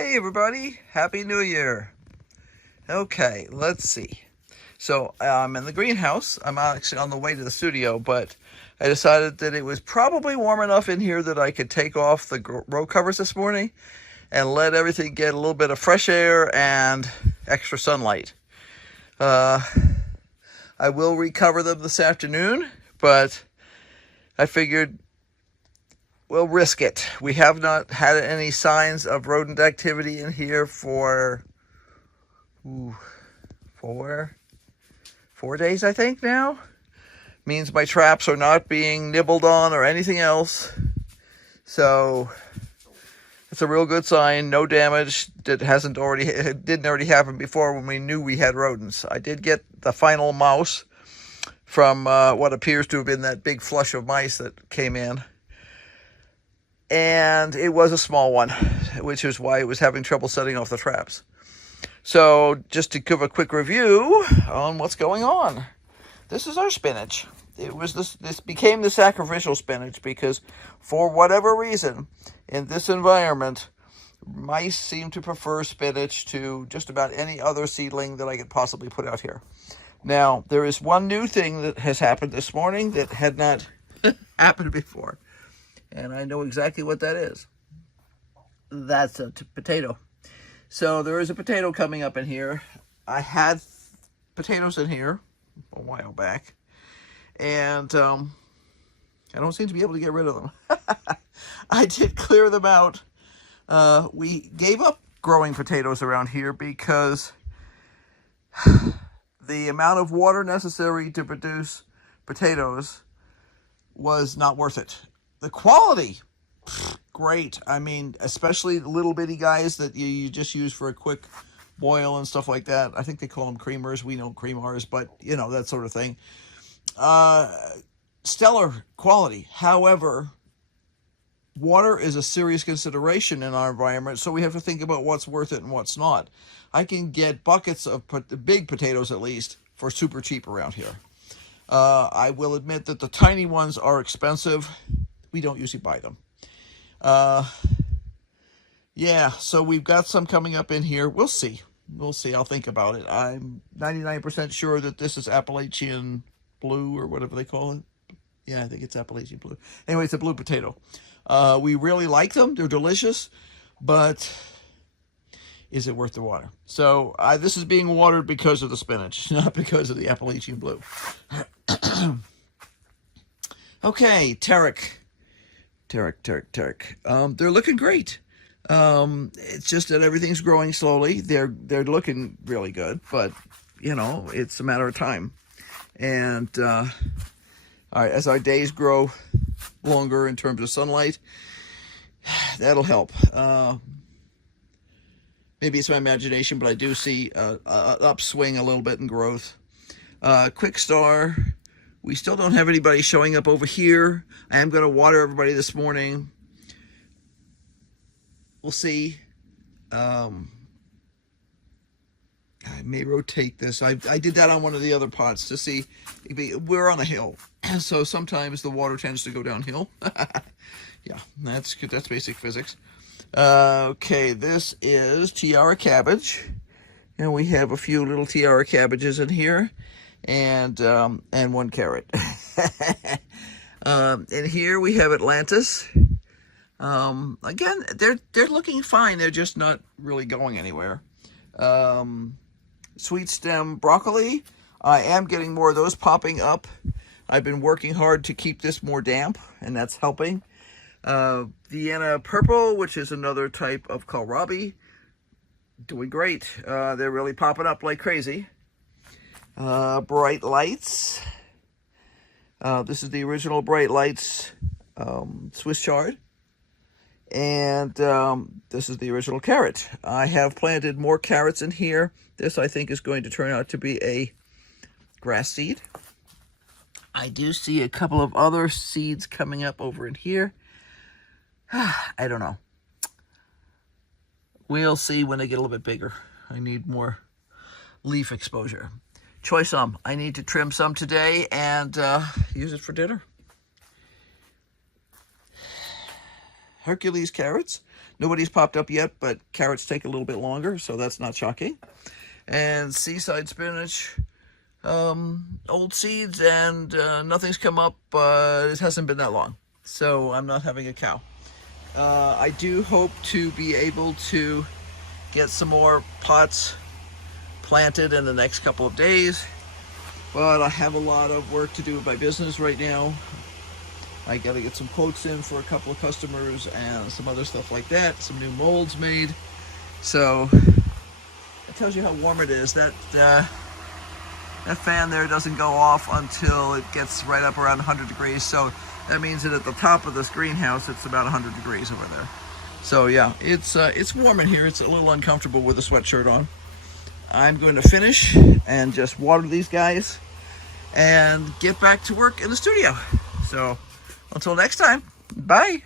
Hey everybody, Happy New Year. Okay, let's see. So I'm in the greenhouse. I'm actually on the way to the studio, but I decided that it was probably warm enough in here that I could take off the row covers this morning and let everything get a little bit of fresh air and extra sunlight. I will recover them this afternoon, but I figured we'll risk it. We have not had any signs of rodent activity in here for 4 days, I think now. Means my traps are not being nibbled on or anything else. So it's a real good sign. No damage that didn't already happen before when we knew we had rodents. I did get the final mouse from what appears to have been that big flush of mice that came in. And it was a small one, which is why it was having trouble setting off the traps. So just to give a quick review on what's going on. This is our spinach. This became the sacrificial spinach because for whatever reason in this environment, mice seem to prefer spinach to just about any other seedling that I could possibly put out here. Now, there is one new thing that has happened this morning that had not happened before. And I know exactly what that is. That's a potato. So there is a potato coming up in here. I had potatoes in here a while back, and I don't seem to be able to get rid of them. I did clear them out. We gave up growing potatoes around here because the amount of water necessary to produce potatoes was not worth it. The quality, great. I mean, especially the little bitty guys that you just use for a quick boil and stuff like that. I think they call them creamers. We know creamers, but you know, that sort of thing. Stellar quality. However, water is a serious consideration in our environment, so we have to think about what's worth it and what's not. I can get buckets of big potatoes, at least, for super cheap around here. I will admit that the tiny ones are expensive. We don't usually buy them. Yeah, so we've got some coming up in here. We'll see. We'll see. I'll think about it. I'm 99% sure that this is Appalachian blue or whatever they call it. Yeah, I think it's Appalachian blue. Anyway, it's a blue potato. We really like them. They're delicious, but is it worth the water? So this is being watered because of the spinach, not because of the Appalachian blue. Okay, Tarek. They're looking great. It's just that everything's growing slowly. They're looking really good, but you know, it's a matter of time. And all right, as our days grow longer in terms of sunlight, that'll help. Maybe it's my imagination, but I do see an upswing a little bit in growth. Quick star. We still don't have anybody showing up over here. I am going to water everybody this morning. We'll see. I may rotate this. I did that on one of the other pots to see. We're on a hill, so sometimes the water tends to go downhill. Yeah, that's good. That's basic physics. Okay, this is tiara cabbage, and we have a few little tiara cabbages in here. And one carrot. And here we have Atlantis. Again, they're looking fine. They're just not really going anywhere. Sweet stem broccoli. I am getting more of those popping up. I've been working hard to keep this more damp, and that's helping. Vienna purple, which is another type of kohlrabi, doing great. They're really popping up like crazy. Bright Lights. This is the original Bright Lights Swiss chard. And this is the original carrot. I have planted more carrots in here. This, I think, is going to turn out to be a grass seed. I do see a couple of other seeds coming up over in here. I don't know. We'll see when they get a little bit bigger. I need more leaf exposure. Choy sum. I need to trim some today and use it for dinner. Hercules carrots. Nobody's popped up yet, but carrots take a little bit longer, so that's not shocking. And seaside spinach, old seeds, and nothing's come up, but it hasn't been that long. So I'm not having a cow. I do hope to be able to get some more pots planted in the next couple of days, but I have a lot of work to do with my business right now. I got to get some quotes in for a couple of customers and some other stuff like that, some new molds made. So it tells you how warm it is. That fan there doesn't go off until it gets right up around 100 degrees. So that means that at the top of this greenhouse, it's about 100 degrees over there. So yeah, it's warm in here. It's a little uncomfortable with a sweatshirt on. I'm going to finish and just water these guys and get back to work in the studio. So until next time, bye.